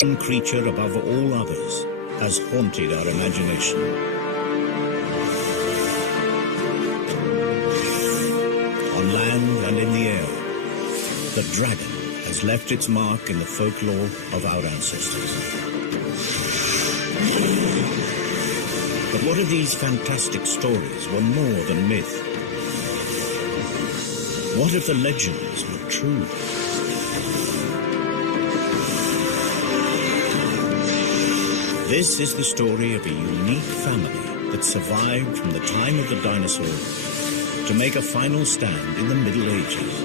One creature above all others has haunted our imagination. On land and in the air, the dragon has left its mark in the folklore of our ancestors. But what if these fantastic stories were more than myth? What if the legends were true? This is the story of a unique family that survived from the time of the dinosaurs to make a final stand in the Middle Ages.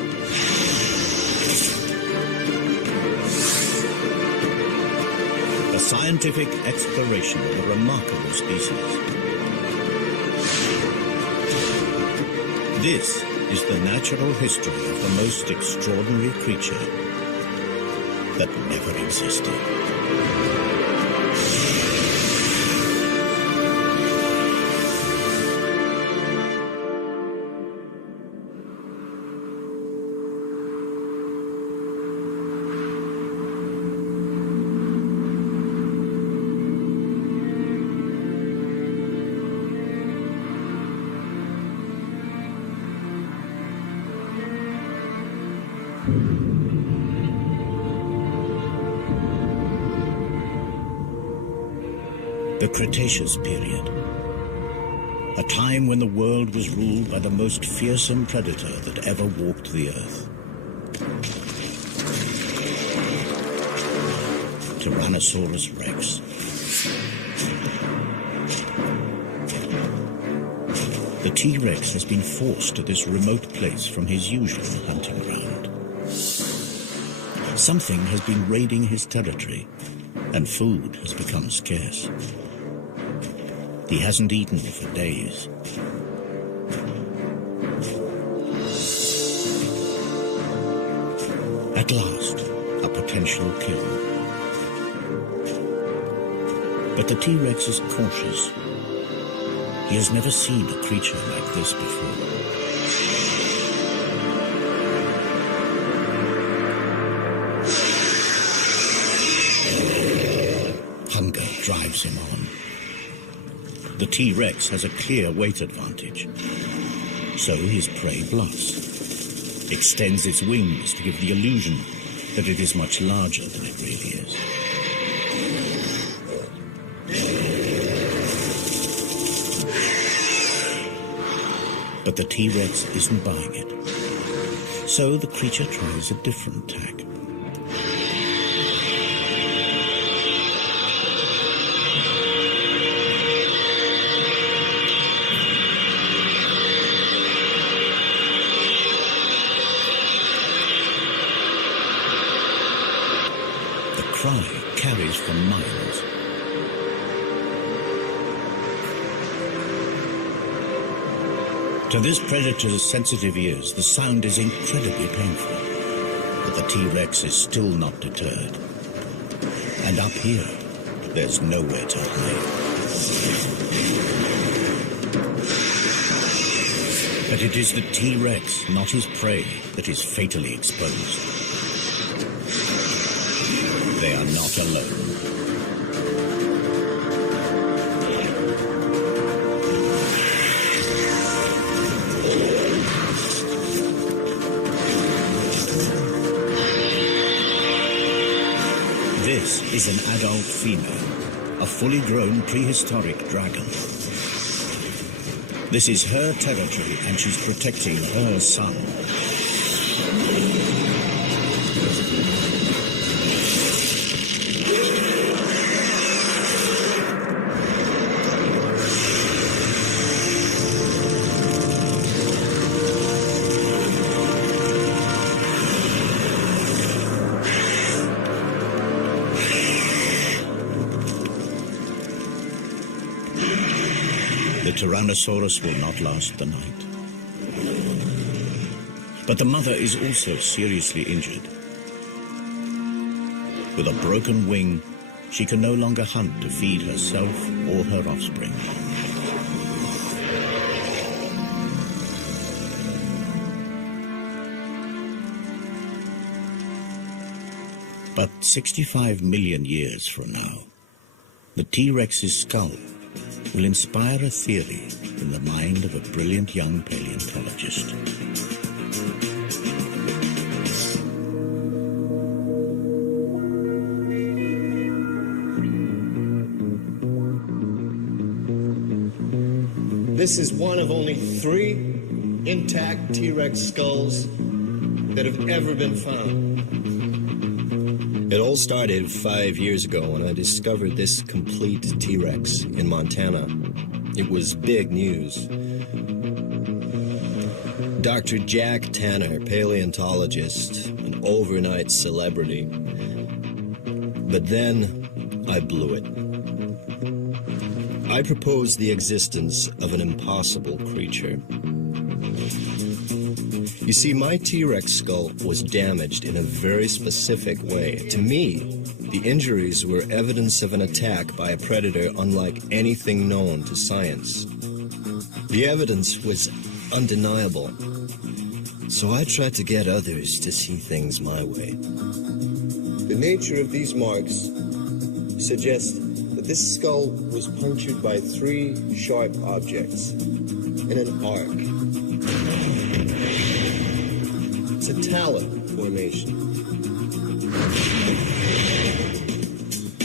A scientific exploration of a remarkable species. This is the natural history of the most extraordinary creature that never existed. The Cretaceous Period, a time when the world was ruled by the most fearsome predator that ever walked the earth. Tyrannosaurus Rex. The T-Rex has been forced to this remote place from his usual hunting ground. Something has been raiding his territory, and food has become scarce. He hasn't eaten for days. At last, a potential kill. But the T-Rex is cautious. He has never seen a creature like this before. Hunger drives him on. The T-Rex has a clear weight advantage, so his prey bluffs, extends its wings to give the illusion that it is much larger than it really is. But the T-Rex isn't buying it, so the creature tries a different tack. Cry carries for miles. To this predator's sensitive ears, the sound is incredibly painful. But the T-Rex is still not deterred. And up here, there's nowhere to hide. But it is the T-Rex, not his prey, that is fatally exposed. They are not alone. This is an adult female, a fully grown prehistoric dragon. This is her territory and she's protecting her son. The Tyrannosaurus will not last the night. But the mother is also seriously injured. With a broken wing, she can no longer hunt to feed herself or her offspring. But 65 million years from now, the T-Rex's skull will inspire a theory in the mind of a brilliant young paleontologist. This is one of only 3 intact T-Rex skulls that have ever been found. It all started 5 years ago when I discovered this complete T-Rex in Montana. It was big news. Dr. Jack Tanner, paleontologist, an overnight celebrity. But then I blew it. I proposed the existence of an impossible creature. You see, my T-Rex skull was damaged in a very specific way. To me, the injuries were evidence of an attack by a predator unlike anything known to science. The evidence was undeniable. So I tried to get others to see things my way. The nature of these marks suggests that this skull was punctured by 3 sharp objects in an arc. It's a talon formation.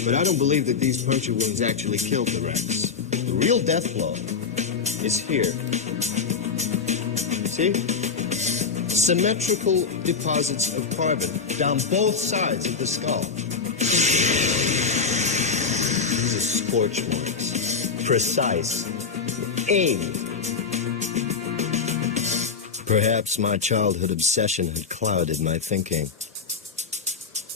But I don't believe that these puncture wounds actually killed the Rex. The real death blow is here. See? Symmetrical deposits of carbon down both sides of the skull. These are scorch marks. Precise. Aimed. Perhaps my childhood obsession had clouded my thinking.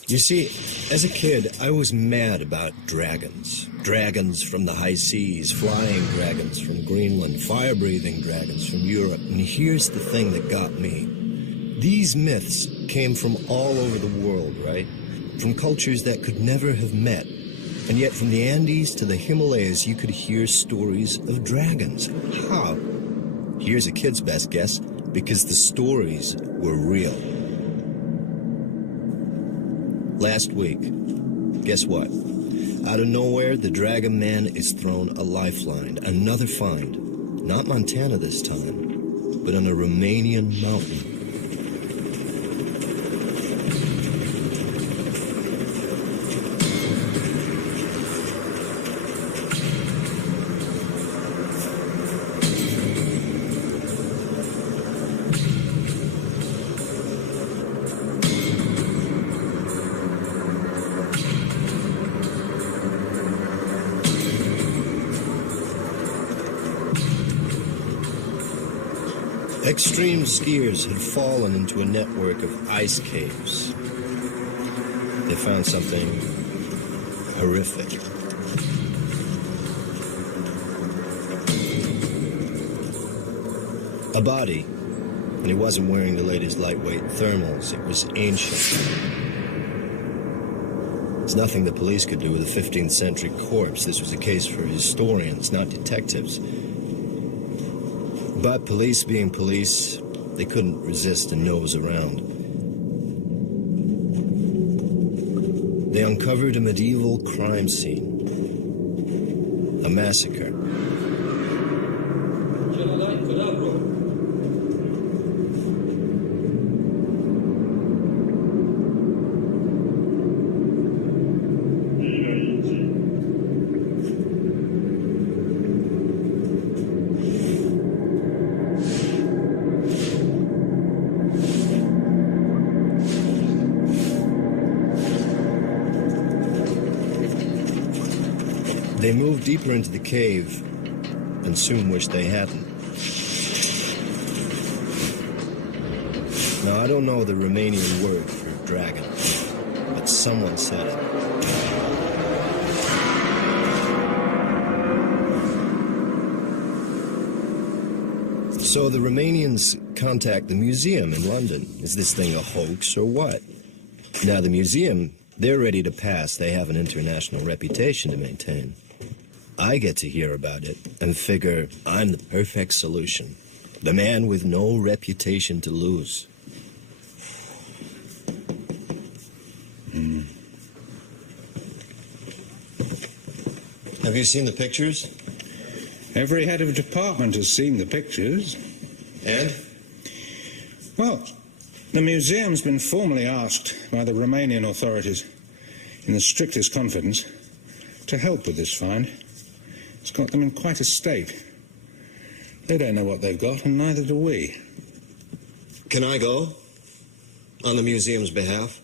You see, as a kid, I was mad about dragons. Dragons from the high seas, flying dragons from Greenland, fire-breathing dragons from Europe. And here's the thing that got me. These myths came from all over the world, right? From cultures that could never have met. And yet from the Andes to the Himalayas, you could hear stories of dragons. How? Here's a kid's best guess. Because the stories were real. Last week, guess what? Out of nowhere, the Dragon Man is thrown a lifeline. Another find. Not Montana this time, but on a Romanian mountain. Extreme skiers had fallen into a network of ice caves. They found something horrific. A body, and he wasn't wearing the latest lightweight thermals. It was ancient. It's nothing the police could do with a 15th century corpse. This was a case for historians, not detectives. But police being police, they couldn't resist a nose around. They uncovered a medieval crime scene. A massacre. They moved deeper into the cave and soon wished they hadn't. Now, I don't know the Romanian word for dragon, but someone said it. So the Romanians contact the museum in London. Is this thing a hoax or what? Now, the museum, they're ready to pass. They have an international reputation to maintain. I get to hear about it and figure I'm the perfect solution. The man with no reputation to lose. Have you seen the pictures? Every head of department has seen the pictures. And? Well, the museum's been formally asked by the Romanian authorities, in the strictest confidence, to help with this find. It's got them in quite a state. They don't know what they've got, and neither do we. Can I go? On the museum's behalf?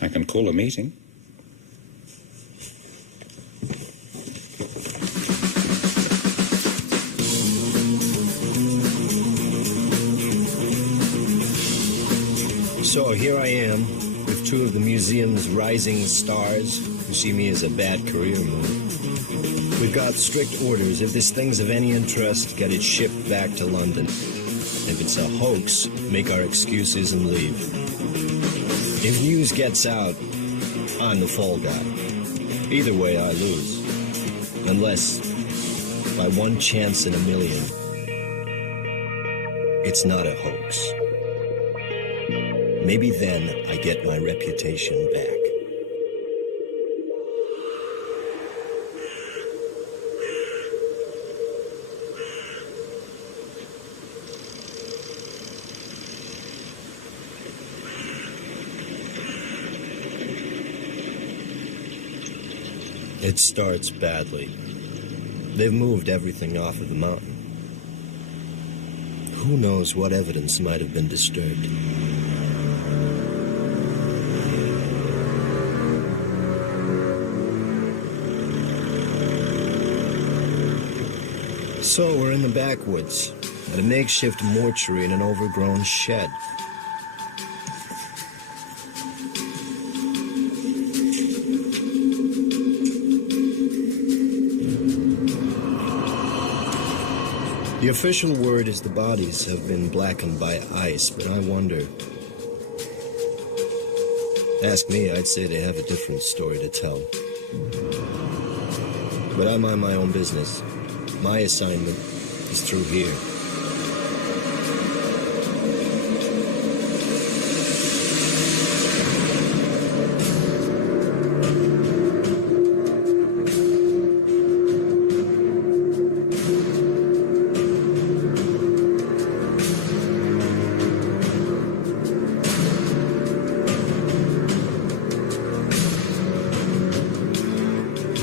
I can call a meeting. So here I am, with two of the museum's rising stars who see me as a bad career move. We've got strict orders. If this thing's of any interest, get it shipped back to London. If it's a hoax, make our excuses and leave. If news gets out, I'm the fall guy. Either way, I lose. Unless, by one chance in a million, it's not a hoax. Maybe then I get my reputation back. It starts badly. They've moved everything off of the mountain. Who knows what evidence might have been disturbed. So we're in the backwoods, at a makeshift mortuary in an overgrown shed. The official word is the bodies have been blackened by ice, but I wonder. Ask me, I'd say they have a different story to tell. But I mind my own business. My assignment is through here.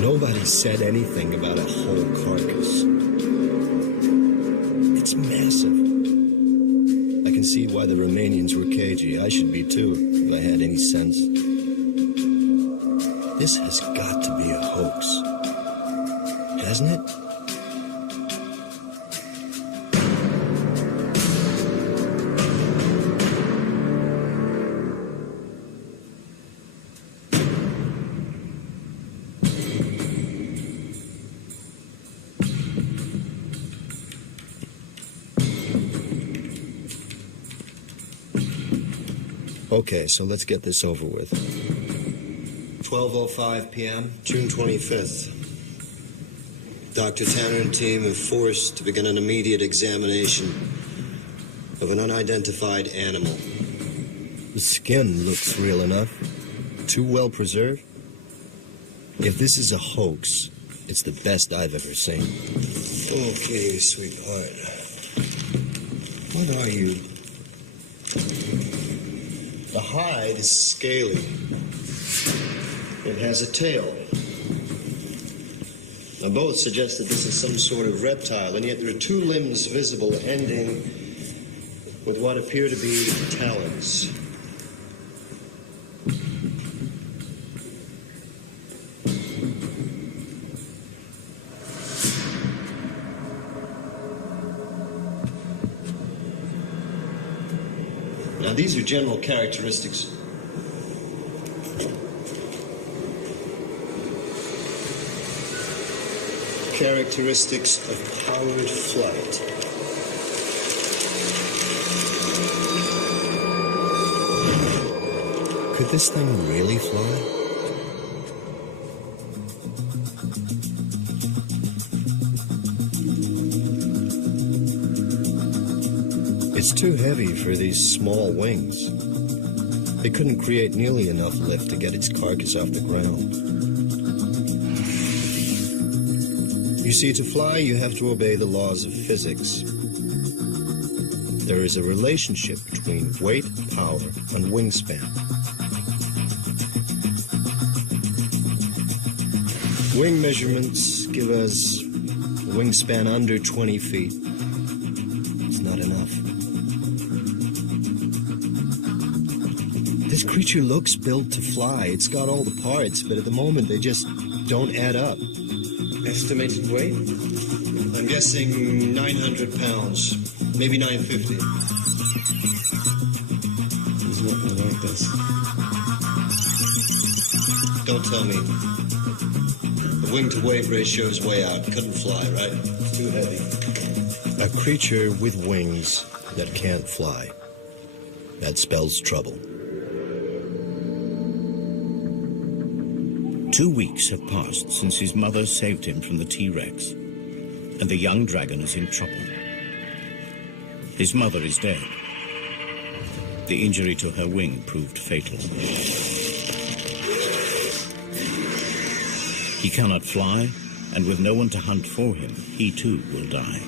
Nobody said anything about a whole carcass. It's massive. I can see why the Romanians were cagey. I should be too, if I had any sense. This has got to be a hoax. Hasn't it? Okay, so let's get this over with. 12:05 p.m., June 25th. Dr. Tanner and team have forced to begin an immediate examination of an unidentified animal. The skin looks real enough. Too well preserved. If this is a hoax, it's the best I've ever seen. Okay, sweetheart. What are you? The hide is scaly. It has a tail. Now, both suggest that this is some sort of reptile, and yet there are two limbs visible ending with what appear to be talons. Now, these are general characteristics. Characteristics of powered flight. Could this thing really fly? It's too heavy for these small wings. They couldn't create nearly enough lift to get its carcass off the ground. You see, to fly, you have to obey the laws of physics. There is a relationship between weight, power, and wingspan. Wing measurements give us a wingspan under 20 feet. It's not enough. This creature looks built to fly. It's got all the parts, but at the moment they just don't add up. Estimated weight? I'm guessing 900 pounds, maybe 950. He's not gonna like this. Don't tell me. The wing-to-weight ratio is way out. Couldn't fly, right? It's too heavy. A creature with wings that can't fly. That spells trouble. 2 weeks have passed since his mother saved him from the T-Rex, and the young dragon is in trouble. His mother is dead. The injury to her wing proved fatal. He cannot fly, and with no one to hunt for him, he too will die.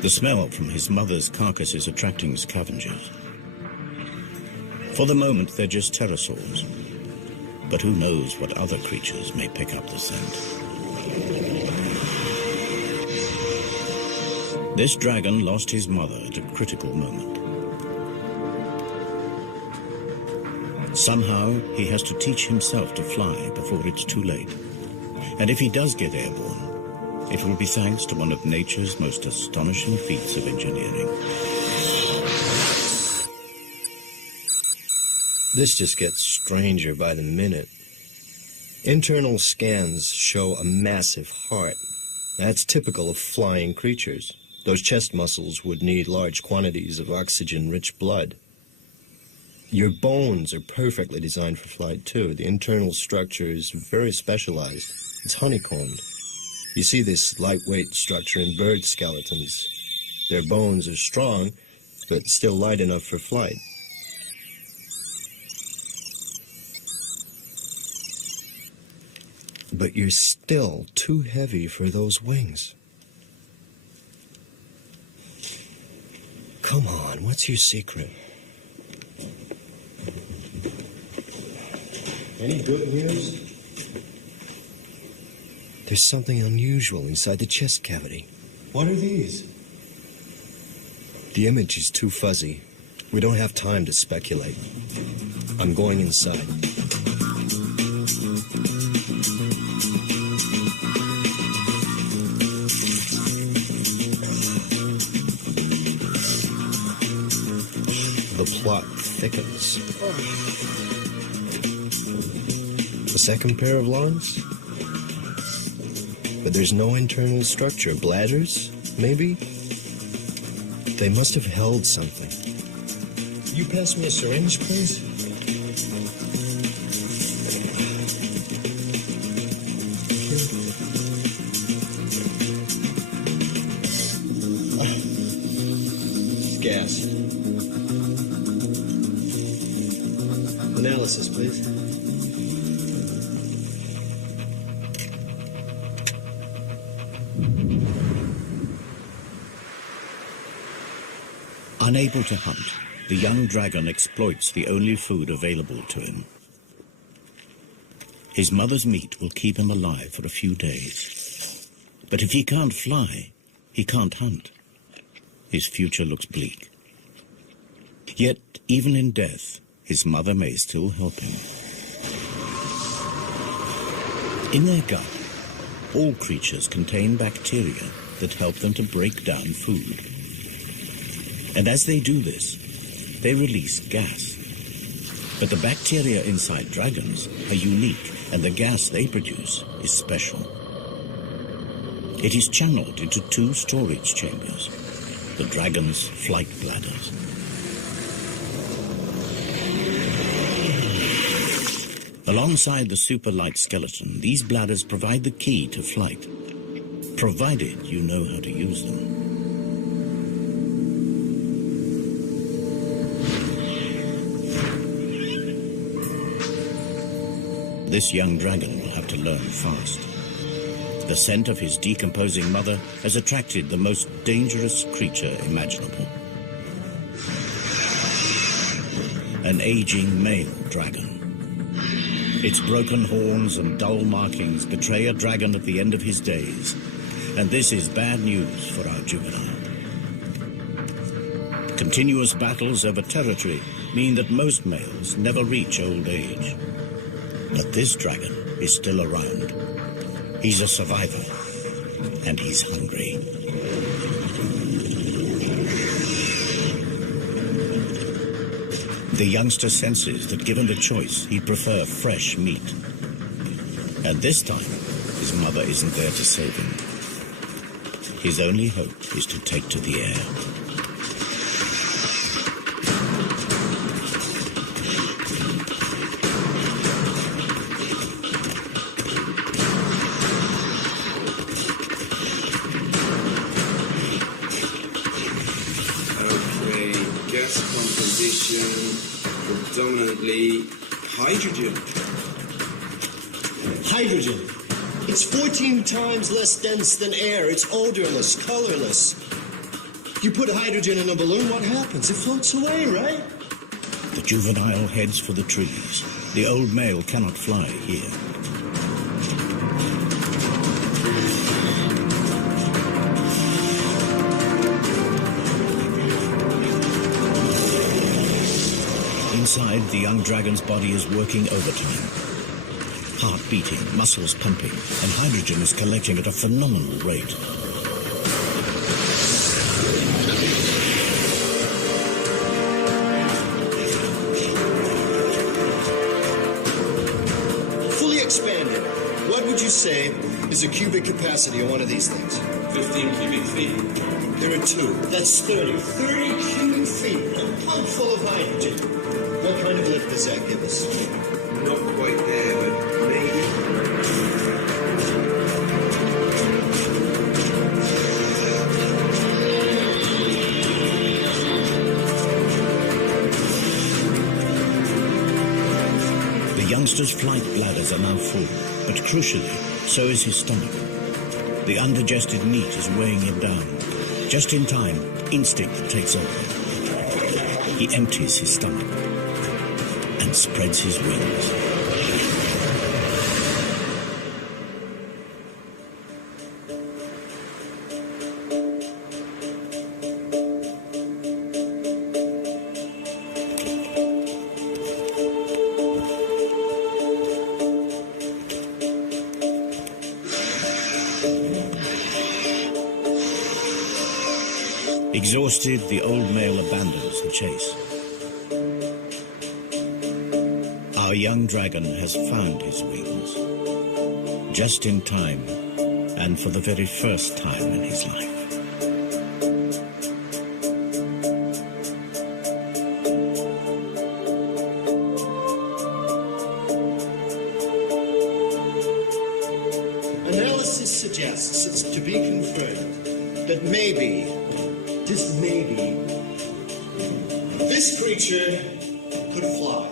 The smell from his mother's carcass is attracting scavengers. For the moment, they're just pterosaurs, but who knows what other creatures may pick up the scent. This dragon lost his mother at a critical moment. Somehow, he has to teach himself to fly before it's too late. And if he does get airborne, it will be thanks to one of nature's most astonishing feats of engineering. This just gets stranger by the minute. Internal scans show a massive heart. That's typical of flying creatures. Those chest muscles would need large quantities of oxygen-rich blood. Your bones are perfectly designed for flight, too. The internal structure is very specialized. It's honeycombed. You see this lightweight structure in bird skeletons. Their bones are strong, but still light enough for flight. But you're still too heavy for those wings. Come on, what's your secret? Any good news? There's something unusual inside the chest cavity. What are these? The image is too fuzzy. We don't have time to speculate. I'm going inside. The plot thickens. A second pair of lungs? But there's no internal structure. Bladders, maybe? They must have held something. You pass me a syringe, please? Gas. Analysis, please. Unable to hunt, the young dragon exploits the only food available to him. His mother's meat will keep him alive for a few days. But if he can't fly, he can't hunt. His future looks bleak. Yet, even in death, his mother may still help him. In their gut, all creatures contain bacteria that help them to break down food. And as they do this, they release gas. But the bacteria inside dragons are unique, and the gas they produce is special. It is channeled into 2 storage chambers, the dragon's flight bladders. Alongside the super light skeleton, these bladders provide the key to flight, provided you know how to use them. This young dragon will have to learn fast. The scent of his decomposing mother has attracted the most dangerous creature imaginable. An aging male dragon. Its broken horns and dull markings betray a dragon at the end of his days, and this is bad news for our juvenile. Continuous battles over territory mean that most males never reach old age. But this dragon is still around. He's a survivor, and he's hungry. The youngster senses that given the choice, he'd prefer fresh meat. And this time, his mother isn't there to save him. His only hope is to take to the air. Predominantly hydrogen. Hydrogen. It's 14 times less dense than air. It's odorless, colorless. You put hydrogen in a balloon, what happens? It floats away, right? The juvenile heads for the trees. The old male cannot fly here. Inside, the young dragon's body is working overtime. Heart beating, muscles pumping, and hydrogen is collecting at a phenomenal rate. Fully expanded. What would you say is the cubic capacity of one of these things? 15 cubic feet. There are two. That's 30. 30 cubic feet. A pump full of hydrogen. What kind of lift does that give us? Not quite there, but maybe. The youngster's flight bladders are now full, but crucially, so is his stomach. The undigested meat is weighing him down. Just in time, instinct takes over. He empties his stomach and spreads his wings. Exhausted, the old male abandons the chase. Our young dragon has found his wings, just in time, and for the very first time in his life. Analysis suggests, it's to be confirmed, that maybe, just maybe, this creature could fly.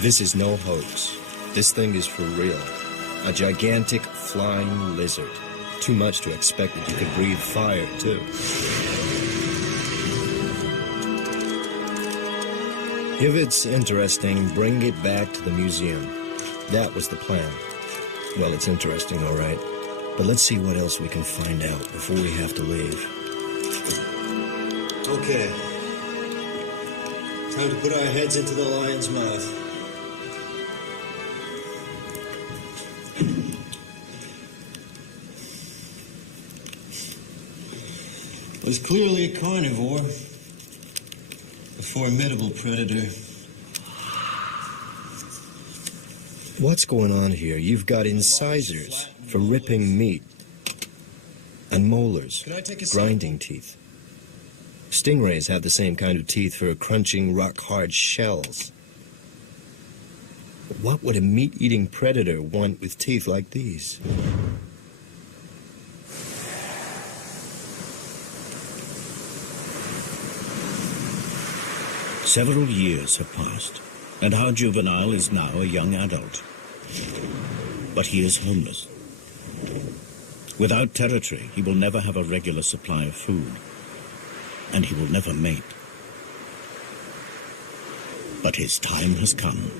This is no hoax. This thing is for real. A gigantic flying lizard. Too much to expect that you could breathe fire, too. If it's interesting, bring it back to the museum. That was the plan. Well, it's interesting, all right. But let's see what else we can find out before we have to leave. Okay. Time to put our heads into the lion's mouth. Was clearly a carnivore, a formidable predator. What's going on here? You've got incisors for ripping meat, and molars, grinding teeth. Stingrays have the same kind of teeth for crunching rock-hard shells. What would a meat-eating predator want with teeth like these? Several years have passed. and our juvenile is now a young adult. But he is homeless. Without territory, he will never have a regular supply of food, and he will never mate. But his time has come.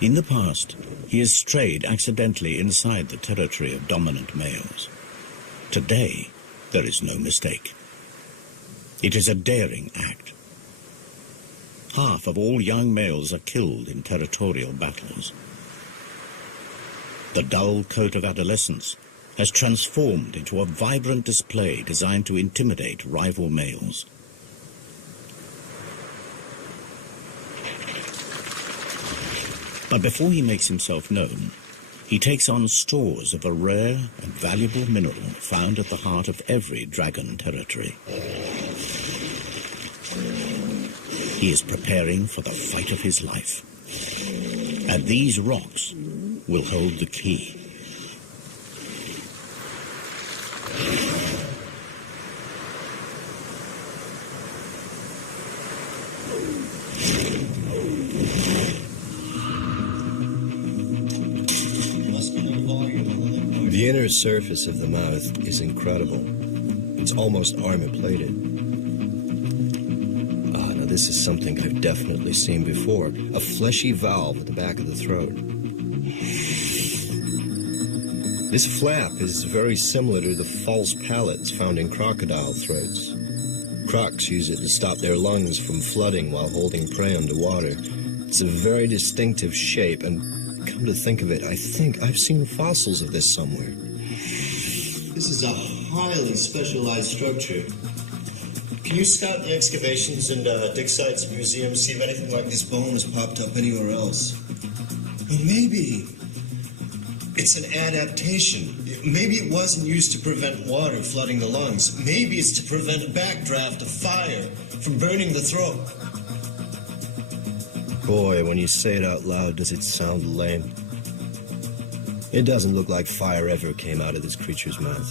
In the past, he has strayed accidentally inside the territory of dominant males. Today, there is no mistake. It is a daring act. Half of all young males are killed in territorial battles. The dull coat of adolescence has transformed into a vibrant display designed to intimidate rival males. But before he makes himself known, he takes on stores of a rare and valuable mineral found at the heart of every dragon territory. He is preparing for the fight of his life. And these rocks will hold the key. The inner surface of the mouth is incredible. It's almost armor-plated. Now this is something I've definitely seen before. A fleshy valve at the back of the throat. This flap is very similar to the false palates found in crocodile throats. Crocs use it to stop their lungs from flooding while holding prey underwater. It's a very distinctive shape, and come to think of it, I think I've seen fossils of this somewhere. This is a highly specialized structure. Can you scout the excavations and dig sites of museums, see if anything like this bone has popped up anywhere else? Well, maybe it's an adaptation. Maybe it wasn't used to prevent water flooding the lungs. Maybe it's to prevent a backdraft of fire from burning the throat. Boy, when you say it out loud, does it sound lame. It doesn't look like fire ever came out of this creature's mouth.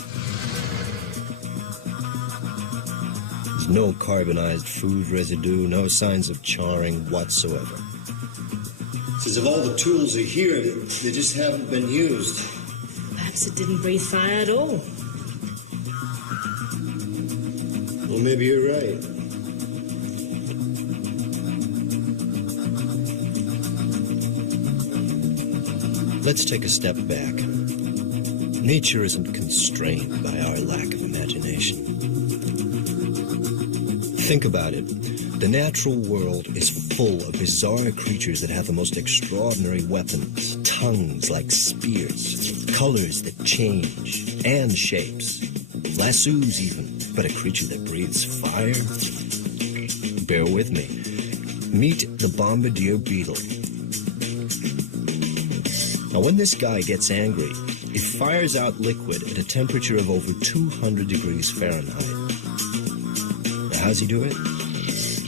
There's no carbonized food residue, no signs of charring whatsoever. Says if all the tools are here, they just haven't been used. Perhaps it didn't breathe fire at all. Well, maybe you're right. Let's take a step back. Nature isn't constrained by our lack of imagination. Think about it. The natural world is full of bizarre creatures that have the most extraordinary weapons, tongues like spears, colors that change, and shapes, lassos even, but a creature that breathes fire? Bear with me. Meet the Bombardier Beetle. Now, when this guy gets angry, it fires out liquid at a temperature of over 200 degrees Fahrenheit. Now, how's he do it?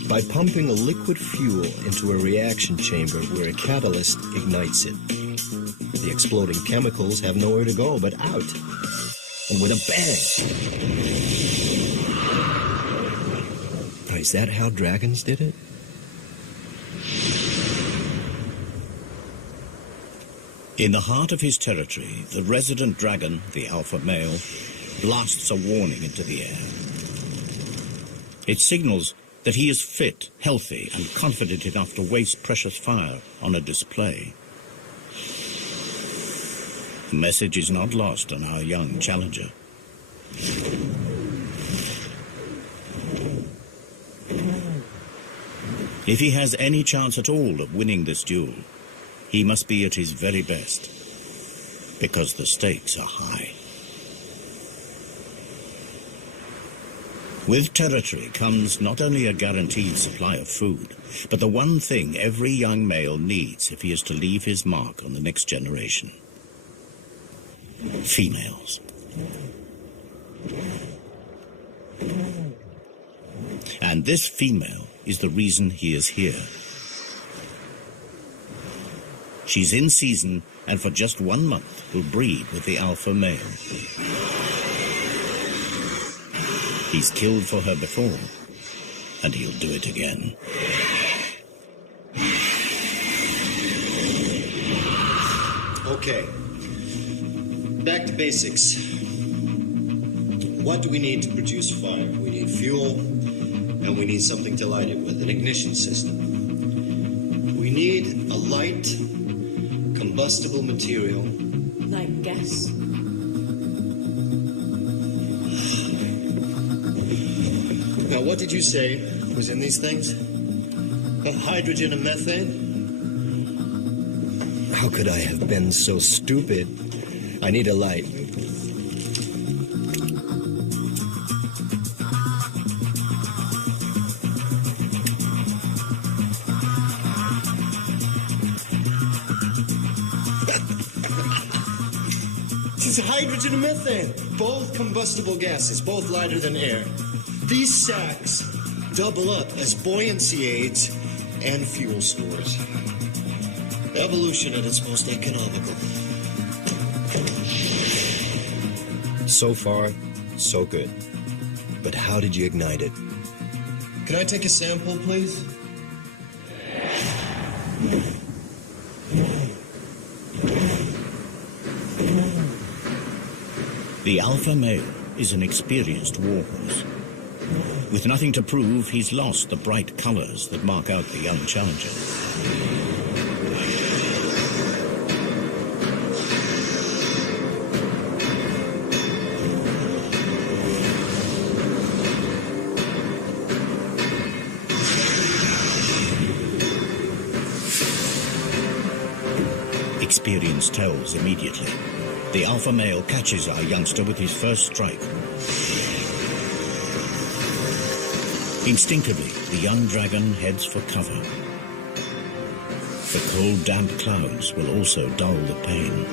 By pumping a liquid fuel into a reaction chamber where a catalyst ignites it. The exploding chemicals have nowhere to go but out. And with a bang. Now, is that how dragons did it? In the heart of his territory, the resident dragon, the alpha male, blasts a warning into the air. It signals that he is fit, healthy, and confident enough to waste precious fire on a display. The message is not lost on our young challenger. If he has any chance at all of winning this duel, he must be at his very best, because the stakes are high. With territory comes not only a guaranteed supply of food, but the one thing every young male needs if he is to leave his mark on the next generation: females. And this female is the reason he is here. She's in season, and for just 1 month will breed with the alpha male. He's killed for her before, and he'll do it again. Okay. Back to basics. What do we need to produce fire? We need fuel, and we need something to light it with, an ignition system. We need a light, combustible material. Like gas. Now, what did you say was in these things? Hydrogen and methane? How could I have been so stupid? I need a light. This is hydrogen and methane. Both combustible gases, both lighter than air. These sacks double up as buoyancy aids and fuel stores. Evolution at its most economical. So far, so good. But how did you ignite it? Can I take a sample, please? The alpha male is an experienced warhorse. With nothing to prove, he's lost the bright colors that mark out the young challenger. Experience tells immediately. The alpha male catches our youngster with his first strike. Instinctively, the young dragon heads for cover. The cold, damp clouds will also dull the pain.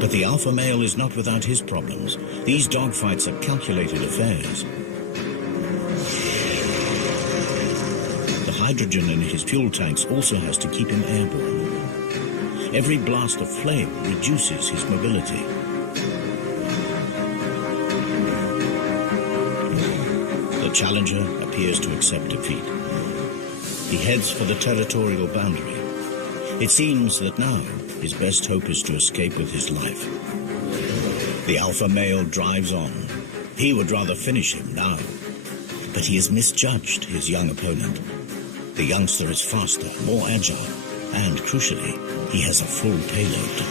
But the alpha male is not without his problems. These dogfights are calculated affairs. The hydrogen in his fuel tanks also has to keep him airborne. Every blast of flame reduces his mobility. The challenger appears to accept defeat. He heads for the territorial boundary. It seems that now his best hope is to escape with his life. The alpha male drives on. He would rather finish him now, but he has misjudged his young opponent. The youngster is faster, more agile, and crucially, he has a full payload to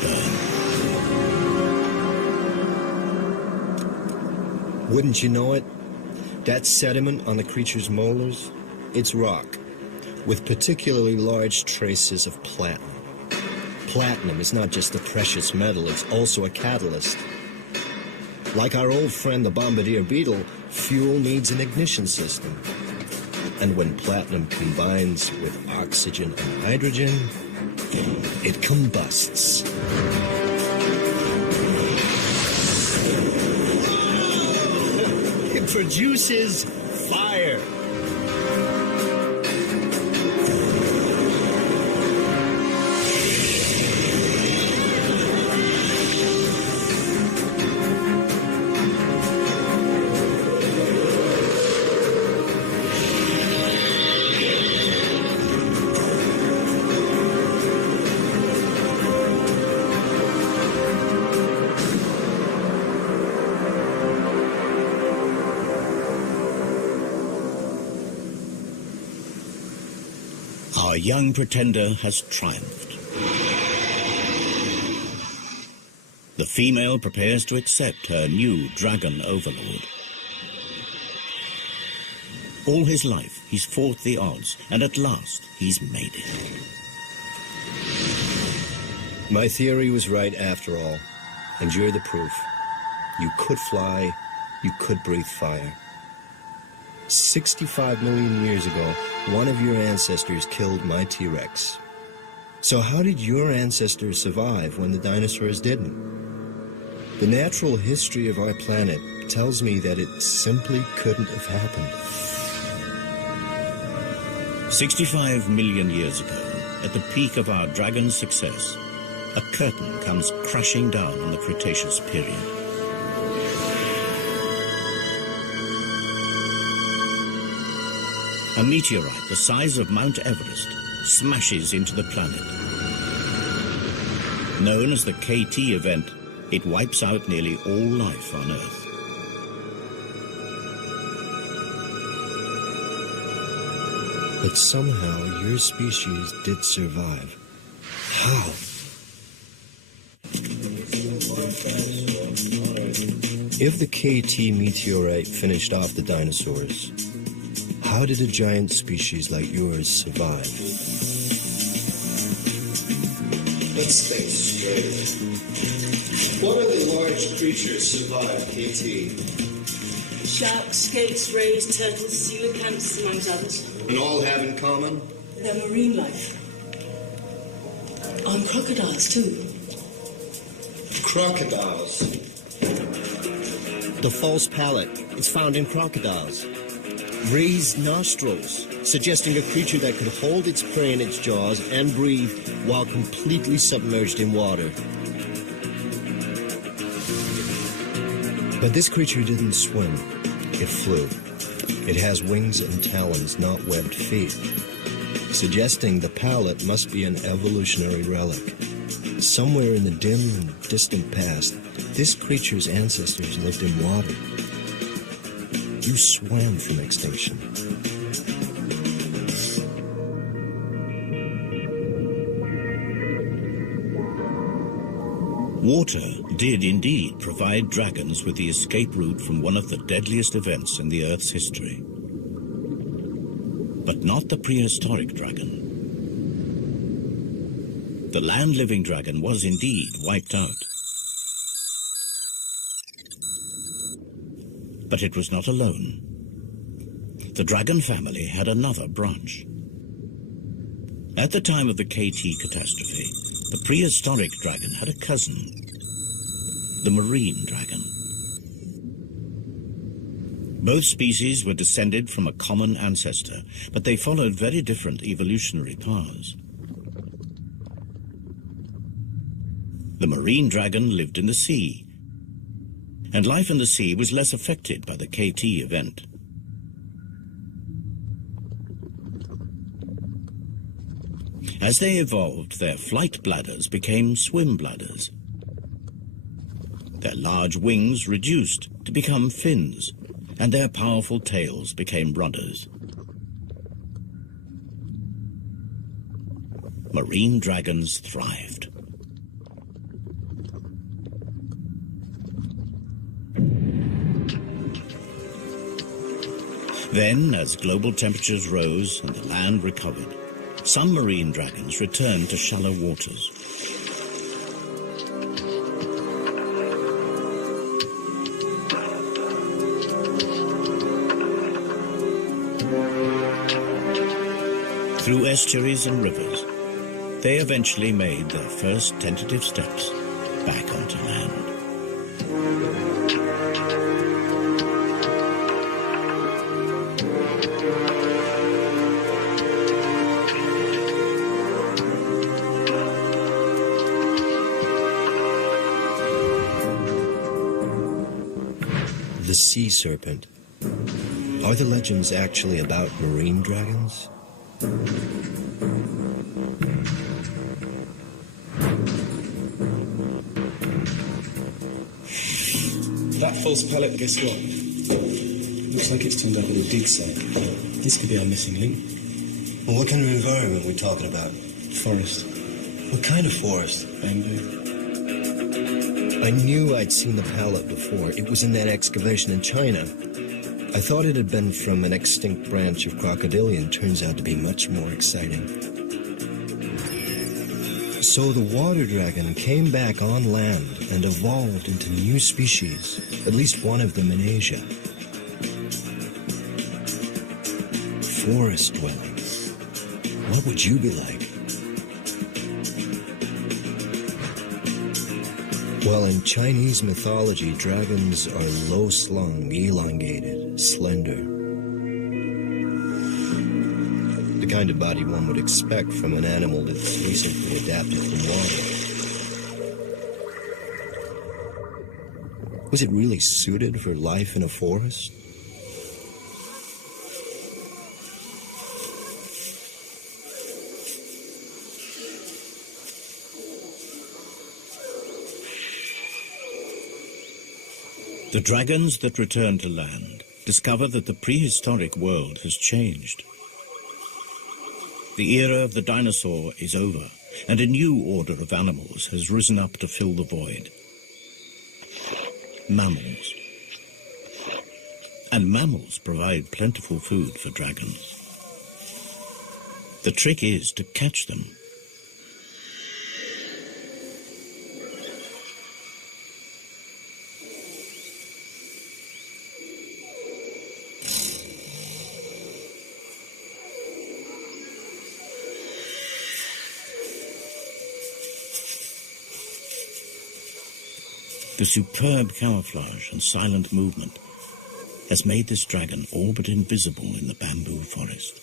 burn. Wouldn't you know it? That sediment on the creature's molars, it's rock, with particularly large traces of platinum. Platinum is not just a precious metal, it's also a catalyst. Like our old friend the Bombardier Beetle, fuel needs an ignition system. And when platinum combines with oxygen and hydrogen, it combusts. It produces fire. Our young pretender has triumphed. The female prepares to accept her new dragon overlord. All his life, he's fought the odds, and at last, he's made it. My theory was right after all, and you're the proof. You could fly, you could breathe fire. 65 million years ago, one of your ancestors killed my T-Rex. So how did your ancestors survive when the dinosaurs didn't? The natural history of our planet tells me that it simply couldn't have happened. 65 million years ago, at the peak of our dragon's success, a curtain comes crashing down on the Cretaceous Period. A meteorite the size of Mount Everest smashes into the planet. Known as the KT event, it wipes out nearly all life on Earth. But somehow your species did survive. How? If the KT meteorite finished off the dinosaurs, how did a giant species like yours survive? Let's think straight. What other large creatures survived KT? Sharks, skates, rays, turtles, coelacanths, amongst others. And all have in common? Their marine life. And crocodiles, too. Crocodiles. The false palate is found in crocodiles. Raised nostrils, suggesting a creature that could hold its prey in its jaws and breathe while completely submerged in water. But this creature didn't swim. It flew. It has wings and talons, not webbed feet, suggesting the palate must be an evolutionary relic. Somewhere in the dim and distant past, this creature's ancestors lived in water. You swam from extinction. Water did indeed provide dragons with the escape route from one of the deadliest events in the Earth's history. But not the prehistoric dragon. The land-living dragon was indeed wiped out. But it was not alone. The dragon family had another branch. At the time of the KT catastrophe, the prehistoric dragon had a cousin, the marine dragon. Both species were descended from a common ancestor, but they followed very different evolutionary paths. The marine dragon lived in the sea, and life in the sea was less affected by the KT event. As they evolved, their flight bladders became swim bladders. Their large wings reduced to become fins, and their powerful tails became rudders. Marine dragons thrived. Then, as global temperatures rose and the land recovered, some marine dragons returned to shallow waters. Through estuaries and rivers, they eventually made their first tentative steps back onto land. The sea serpent. Are the legends actually about marine dragons? That false pallet, guess what? Looks like it's turned up at a dig site. This could be our missing link. Well, what kind of environment are we talking about? Forest. What kind of forest? Bamboo. I knew I'd seen the pallet before. It was in that excavation in China. I thought it had been from an extinct branch of crocodilian. Turns out to be much more exciting. So the water dragon came back on land and evolved into new species, at least one of them in Asia. Forest dwelling. What would you be like? Well, in Chinese mythology, dragons are low-slung, elongated, slender. The kind of body one would expect from an animal that's recently adapted from water. Was it really suited for life in a forest? The dragons that return to land discover that the prehistoric world has changed. The era of the dinosaur is over, and a new order of animals has risen up to fill the void. Mammals. And mammals provide plentiful food for dragons. The trick is to catch them. The superb camouflage and silent movement has made this dragon all but invisible in the bamboo forest.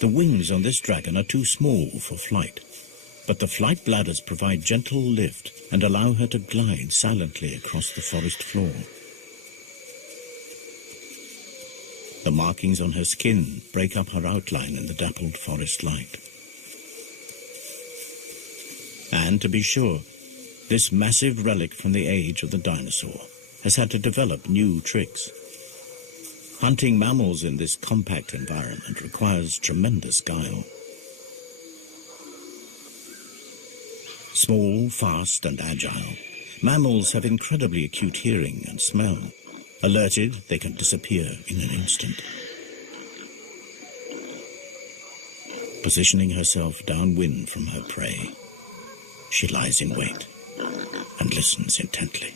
The wings on this dragon are too small for flight, but the flight bladders provide gentle lift and allow her to glide silently across the forest floor. The markings on her skin break up her outline in the dappled forest light. And to be sure, this massive relic from the age of the dinosaur has had to develop new tricks. Hunting mammals in this compact environment requires tremendous guile. Small, fast, and agile, mammals have incredibly acute hearing and smell. Alerted, they can disappear in an instant. Positioning herself downwind from her prey, she lies in wait and listens intently.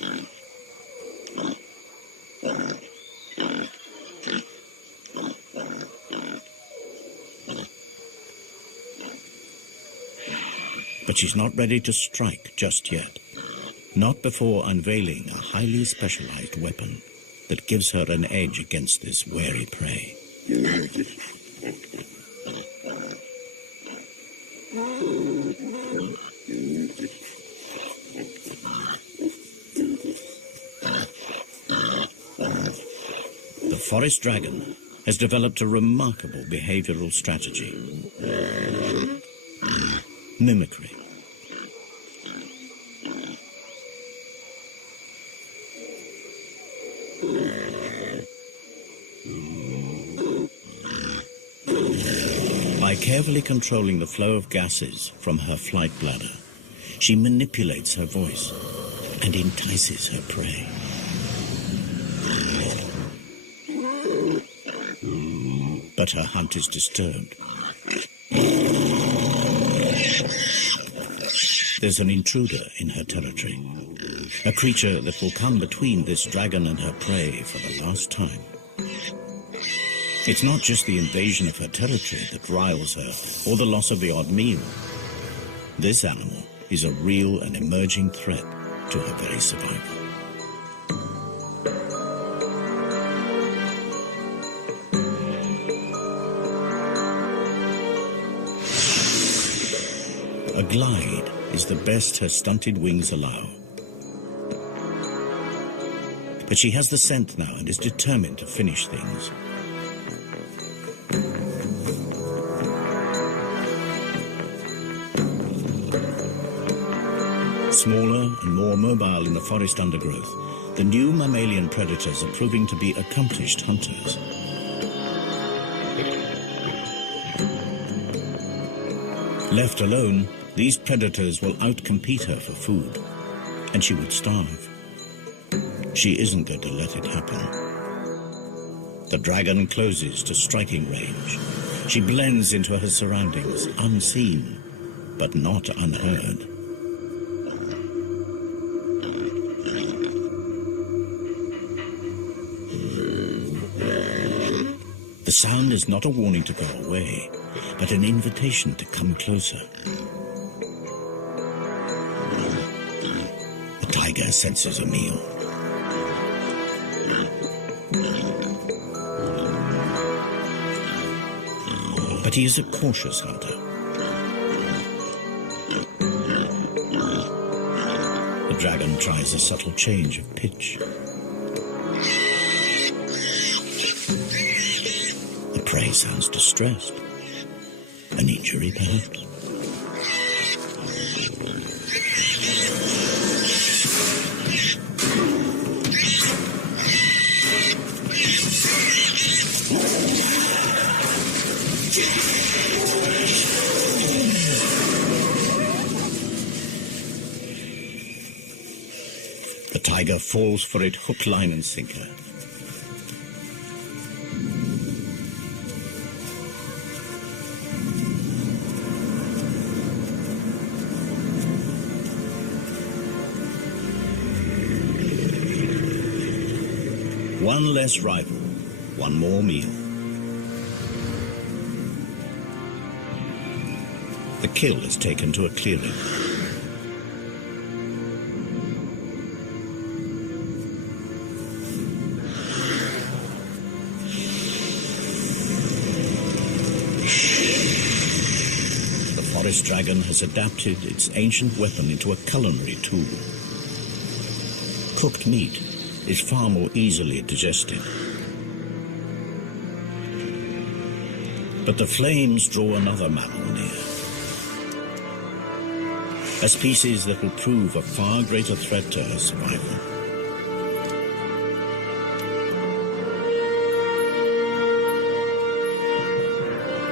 But she's not ready to strike just yet. Not before unveiling a highly specialized weapon that gives her an edge against this wary prey. The forest dragon has developed a remarkable behavioral strategy. Mimicry. By carefully controlling the flow of gases from her flight bladder, she manipulates her voice and entices her prey. But her hunt is disturbed. There's an intruder in her territory, a creature that will come between this dragon and her prey for the last time. It's not just the invasion of her territory that riles her, or the loss of the odd meal. This animal is a real and emerging threat to her very survival. A glide is the best her stunted wings allow. But she has the scent now and is determined to finish things. Smaller and more mobile in the forest undergrowth, the new mammalian predators are proving to be accomplished hunters. Left alone, these predators will outcompete her for food, and she would starve. She isn't going to let it happen. The dragon closes to striking range. She blends into her surroundings, unseen, but not unheard. The sound is not a warning to go away, but an invitation to come closer. The tiger senses a meal. But he is a cautious hunter. The dragon tries a subtle change of pitch. The prey sounds distressed. An injury, perhaps? The tiger falls for it hook, line, and sinker. One less rival, one more meal. The kill is taken to a clearing. The forest dragon has adapted its ancient weapon into a culinary tool. Cooked meat is far more easily digested. But the flames draw another mammal near. A species that will prove a far greater threat to her survival.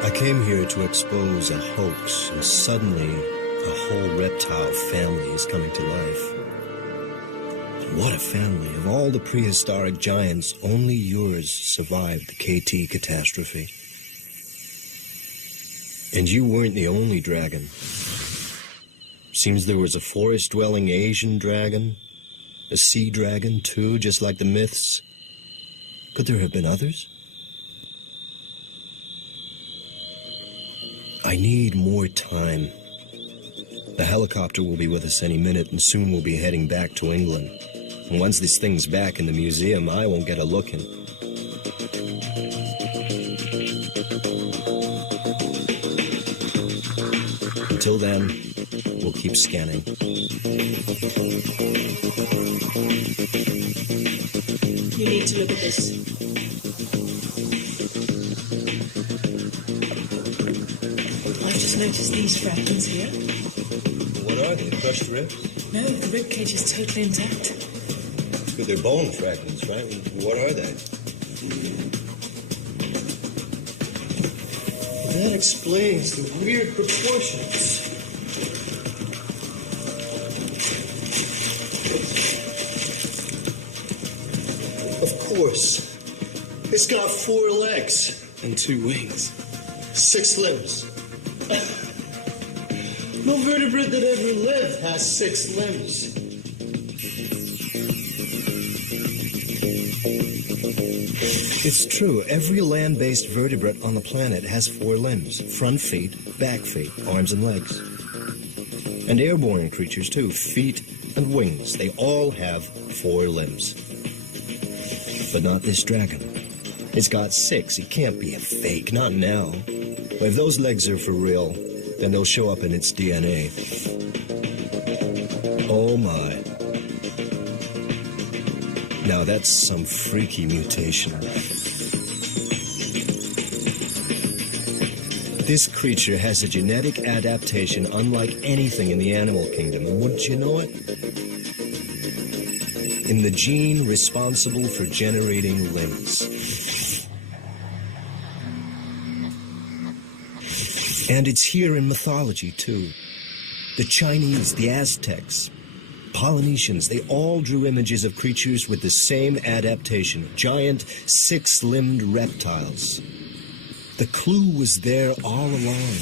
I came here to expose a hoax, and suddenly a whole reptile family is coming to life. What a family. Of all the prehistoric giants, only yours survived the KT catastrophe. And you weren't the only dragon. Seems there was a forest-dwelling Asian dragon, a sea dragon too, just like the myths. Could there have been others? I need more time. The helicopter will be with us any minute, and soon we'll be heading back to England. And once this thing's back in the museum, I won't get a look in. Until then, we'll keep scanning. You need to look at this. I've just noticed these fragments here. What are they? Crushed ribs? No, the rib cage is totally intact. But they're bone fragments, right? What are they? That explains the weird proportions. Of course. It's got 4 legs. And 2 wings. 6 limbs. No vertebrate that ever lived has 6 limbs. It's true. Every land-based vertebrate on the planet has 4 limbs. Front feet, back feet, arms and legs. And airborne creatures, too. Feet and wings. They all have 4 limbs. But not this dragon. It's got 6. It can't be a fake. Not now. If those legs are for real, then they'll show up in its DNA. Oh, my. Now that's some freaky mutation. This creature has a genetic adaptation unlike anything in the animal kingdom, and wouldn't you know it? In the gene responsible for generating limbs. And it's here in mythology, too. The Chinese, the Aztecs, Polynesians, they all drew images of creatures with the same adaptation, giant 6-limbed reptiles. The clue was there all along.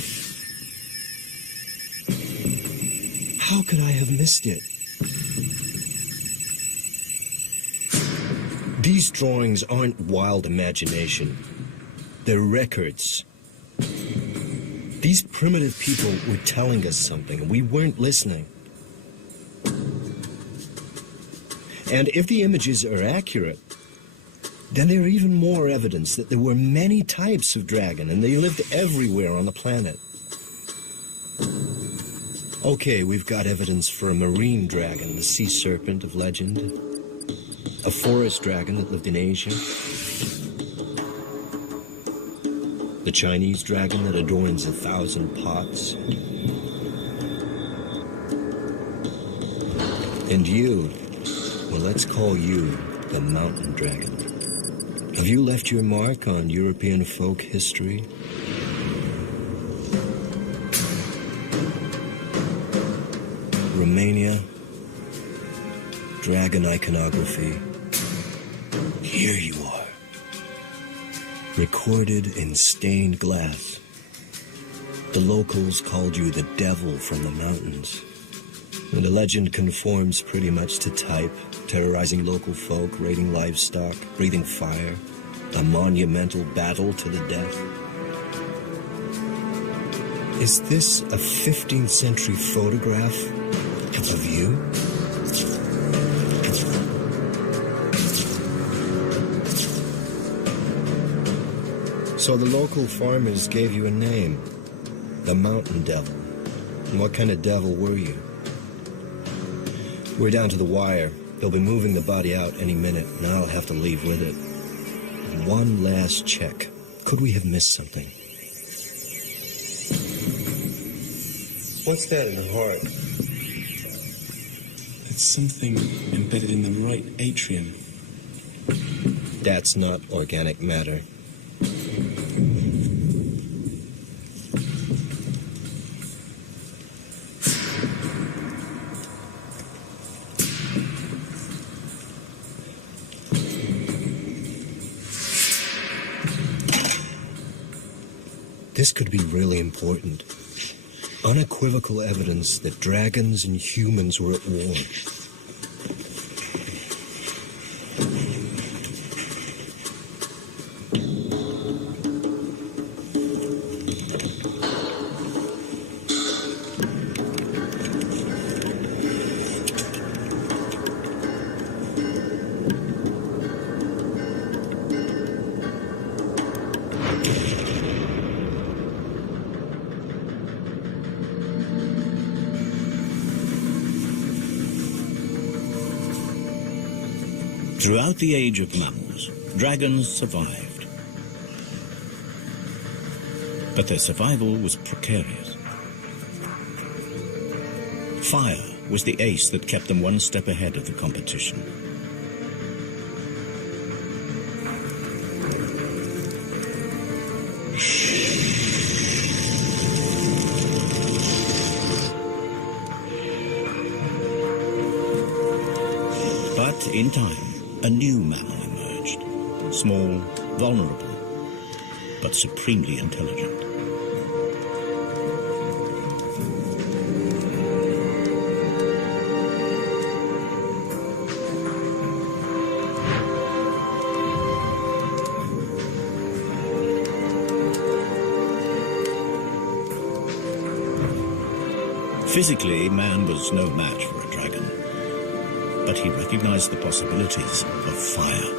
How could I have missed it? These drawings aren't wild imagination. They're records. These primitive people were telling us something, and we weren't listening. And if the images are accurate, then there are even more evidence that there were many types of dragon, and they lived everywhere on the planet. Okay, we've got evidence for a marine dragon, the sea serpent of legend, a forest dragon that lived in Asia, the Chinese dragon that adorns 1,000 pots, and you, well, let's call you the mountain dragon. Have you left your mark on European folk history? Romania, dragon iconography. Here you are. Recorded in stained glass. The locals called you the devil from the mountains. And the legend conforms pretty much to type, terrorizing local folk, raiding livestock, breathing fire, a monumental battle to the death. Is this a 15th century photograph of you? So the local farmers gave you a name, the Mountain Devil. And what kind of devil were you? We're down to the wire. They'll be moving the body out any minute, and I'll have to leave with it. One last check. Could we have missed something? What's that in her heart? It's something embedded in the right atrium. That's not organic matter. This could be really important. Unequivocal evidence that dragons and humans were at war. Throughout the age of mammals, dragons survived. But their survival was precarious. Fire was the ace that kept them one step ahead of the competition. But in time, a new mammal emerged, small, vulnerable, but supremely intelligent. Physically, man was no match for a dragon, but he recognized the possibilities of fire.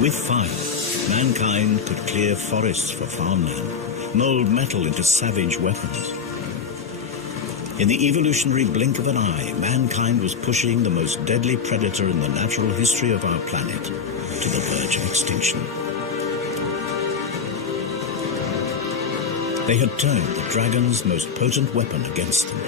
With fire, mankind could clear forests for farmland, mold metal into savage weapons. In the evolutionary blink of an eye, mankind was pushing the most deadly predator in the natural history of our planet to the verge of extinction. They had turned the dragon's most potent weapon against them.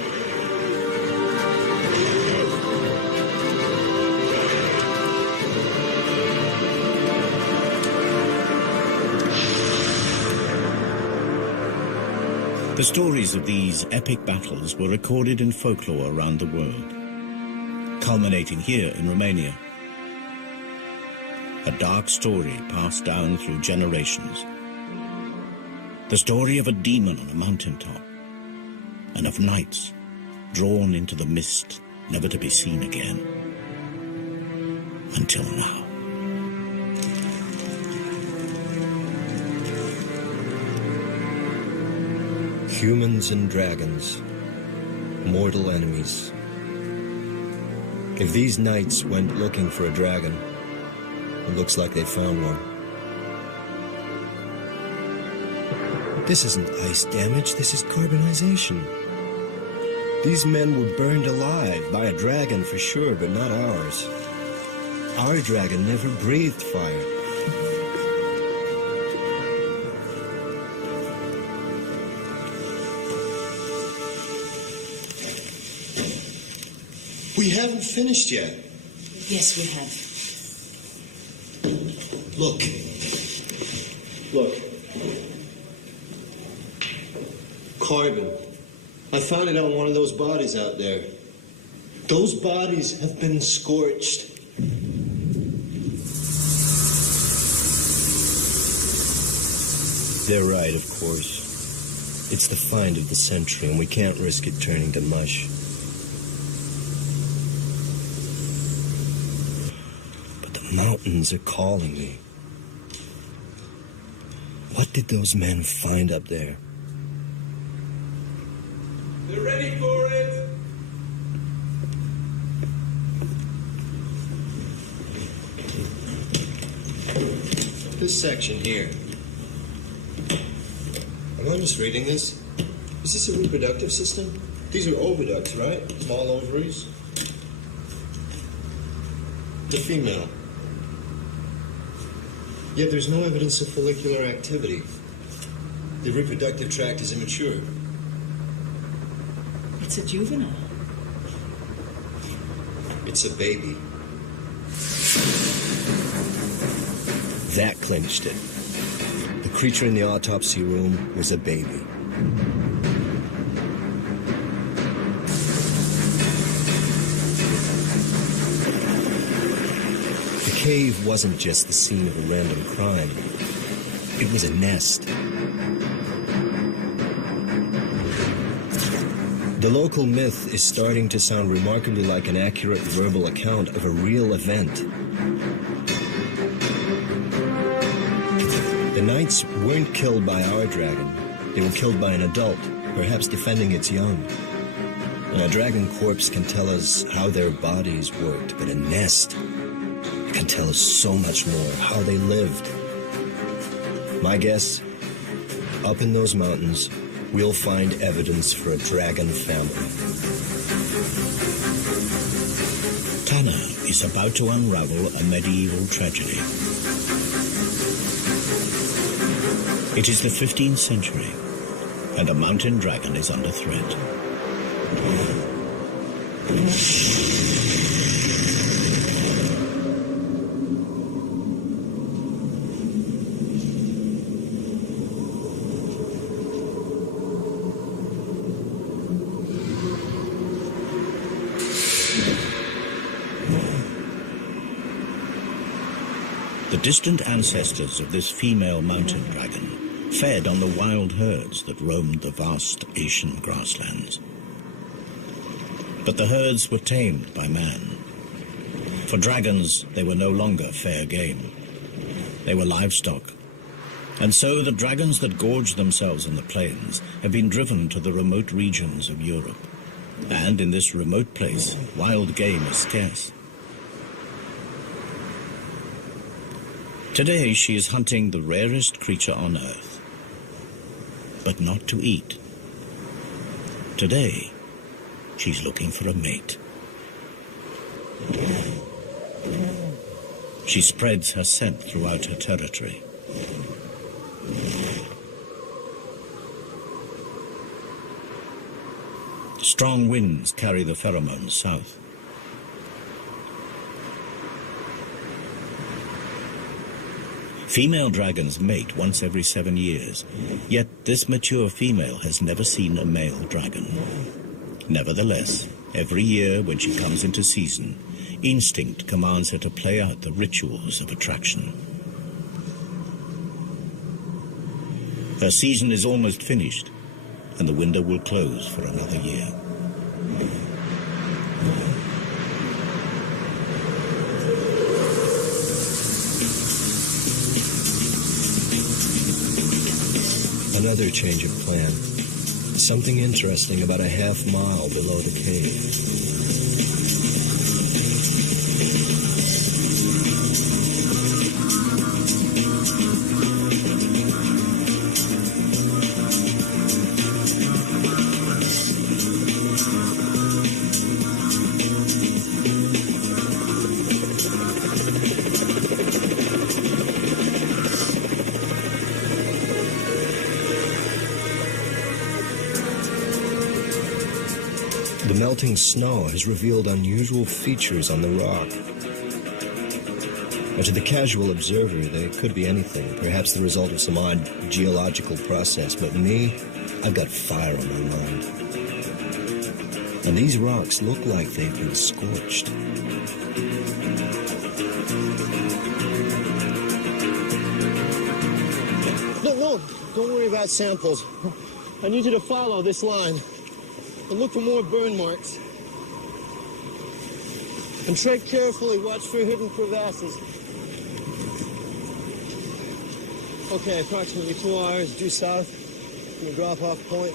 The stories of these epic battles were recorded in folklore around the world, culminating here in Romania. A dark story passed down through generations. The story of a demon on a mountaintop, and of knights drawn into the mist, never to be seen again. Until now. Humans and dragons, mortal enemies. If these knights went looking for a dragon, it looks like they found one. This isn't ice damage, this is carbonization. These men were burned alive by a dragon for sure, but not ours. Our dragon never breathed fire. We haven't finished yet. Yes, we have. Look. Look. Carbon. I found it on one of those bodies out there. Those bodies have been scorched. They're right, of course. It's the find of the century, and we can't risk it turning to mush. But the mountains are calling me. What did those men find up there? They're ready for it! This section here. Am I misreading this? Is this a reproductive system? These are oviducts, right? Small ovaries. The female. Yet there's no evidence of follicular activity. The reproductive tract is immature. It's a juvenile. It's a baby. That clinched it. The creature in the autopsy room was a baby. The cave wasn't just the scene of a random crime. It was a nest. The local myth is starting to sound remarkably like an accurate verbal account of a real event. The knights weren't killed by our dragon. They were killed by an adult, perhaps defending its young. And a dragon corpse can tell us how their bodies worked, but a nest can tell us so much more, how they lived. My guess, up in those mountains, we'll find evidence for a dragon family. Tanner is about to unravel a medieval tragedy. It is the 15th century, and a mountain dragon is under threat. The distant ancestors of this female mountain dragon fed on the wild herds that roamed the vast Asian grasslands. But the herds were tamed by man. For dragons, they were no longer fair game. They were livestock. And so the dragons that gorged themselves in the plains have been driven to the remote regions of Europe. And in this remote place, wild game is scarce. Today, she is hunting the rarest creature on Earth, but not to eat. Today, she's looking for a mate. She spreads her scent throughout her territory. Strong winds carry the pheromones south. Female dragons mate once every 7 years, yet this mature female has never seen a male dragon. Nevertheless, every year when she comes into season, instinct commands her to play out the rituals of attraction. Her season is almost finished, and the window will close for another year. Another change of plan. Something interesting about a half mile below the cave. The melting snow has revealed unusual features on the rock. Now, to the casual observer, they could be anything, perhaps the result of some odd geological process, but me, I've got fire on my mind. And these rocks look like they've been scorched. No, don't worry about samples. I need you to follow this line and look for more burn marks. And tread carefully, watch for hidden crevasses. Okay, approximately 2 hours due south from the drop-off point,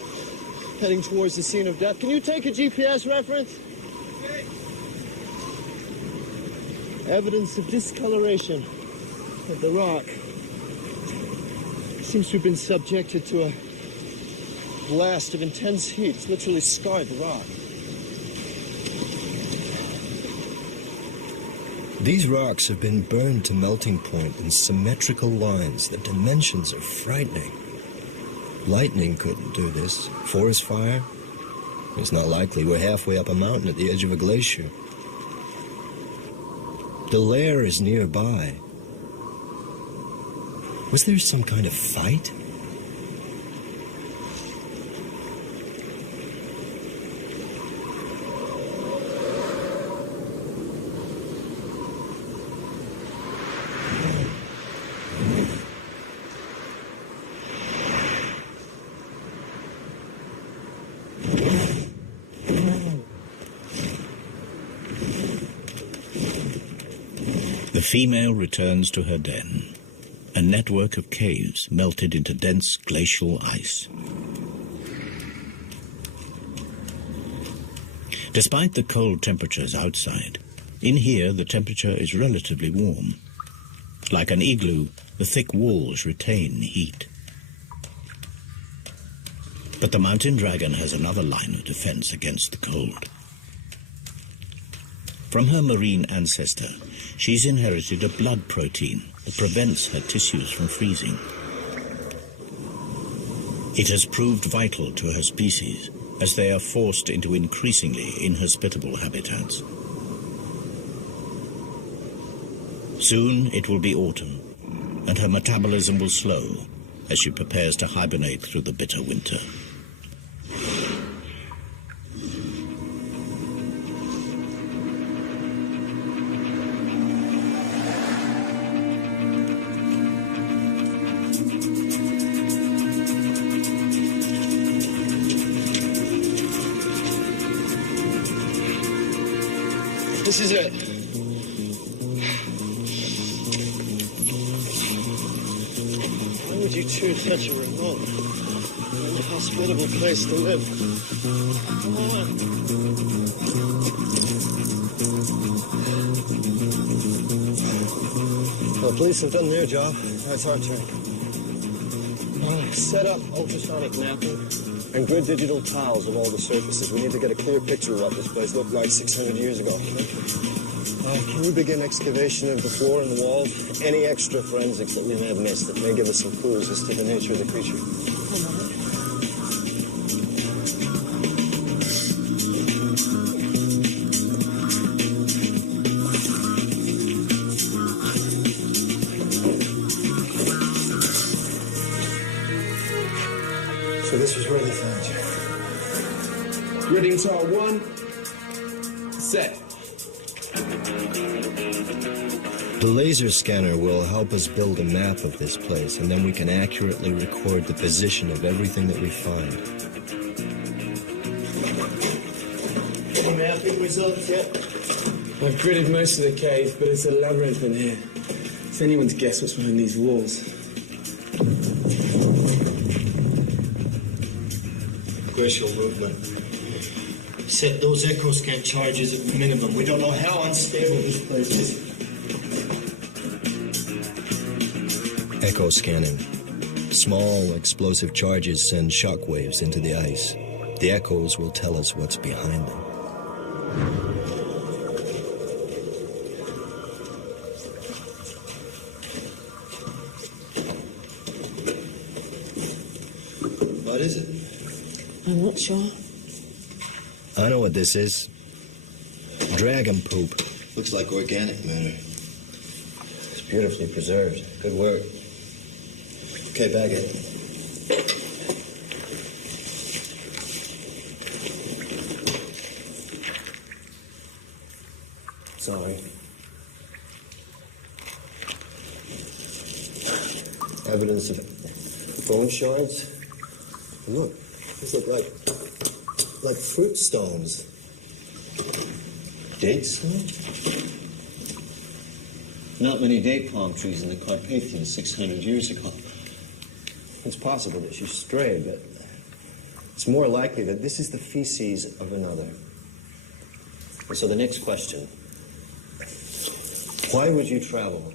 heading towards the scene of death. Can you take a GPS reference? Okay. Evidence of discoloration of the rock. Seems to have been subjected to a blast of intense heat. It's literally scarred the rock. These rocks have been burned to melting point in symmetrical lines. The dimensions are frightening. Lightning couldn't do this. Forest fire? It's not likely. We're halfway up a mountain at the edge of a glacier. The lair is nearby. Was there some kind of fight? The female returns to her den. A network of caves melted into dense glacial ice. Despite the cold temperatures outside, in here the temperature is relatively warm. Like an igloo, the thick walls retain heat. But the mountain dragon has another line of defense against the cold. From her marine ancestor, she's inherited a blood protein that prevents her tissues from freezing. It has proved vital to her species as they are forced into increasingly inhospitable habitats. Soon it will be autumn, and her metabolism will slow as she prepares to hibernate through the bitter winter. This is it. Why would you choose such a remote, inhospitable place to live? Come on. Well, the police have done their job. Now it's our turn. Set up ultrasonic mapping and grid digital tiles of all the surfaces. We need to get a clear picture of what this place looked like 600 years ago. Can you begin excavation of the floor and the walls? Any extra forensics that we may have missed that may give us some clues as to the nature of the creature? So this was where they found you. Gridding tower 1, set. The laser scanner will help us build a map of this place, and then we can accurately record the position of everything that we find. Any mapping results yet? I've gridded most of the cave, but it's a labyrinth in here. It's anyone's guess what's behind these walls. Glacial movement. Set those echo scan charges at minimum. We don't know how unstable this place is. Echo scanning. Small explosive charges send shock waves into the ice. The echoes will tell us what's behind them. What is it? I'm not sure. I know what this is. Dragon poop. Looks like organic matter. It's Beautifully preserved. Good work. Okay, bag it. Sorry. Evidence of bone shards. Look, these look like fruit stones. Dates, huh? Not many date palm trees in the Carpathians 600 years ago. It's possible that she strayed, but it's more likely that this is the feces of another. And so the next question, why would you travel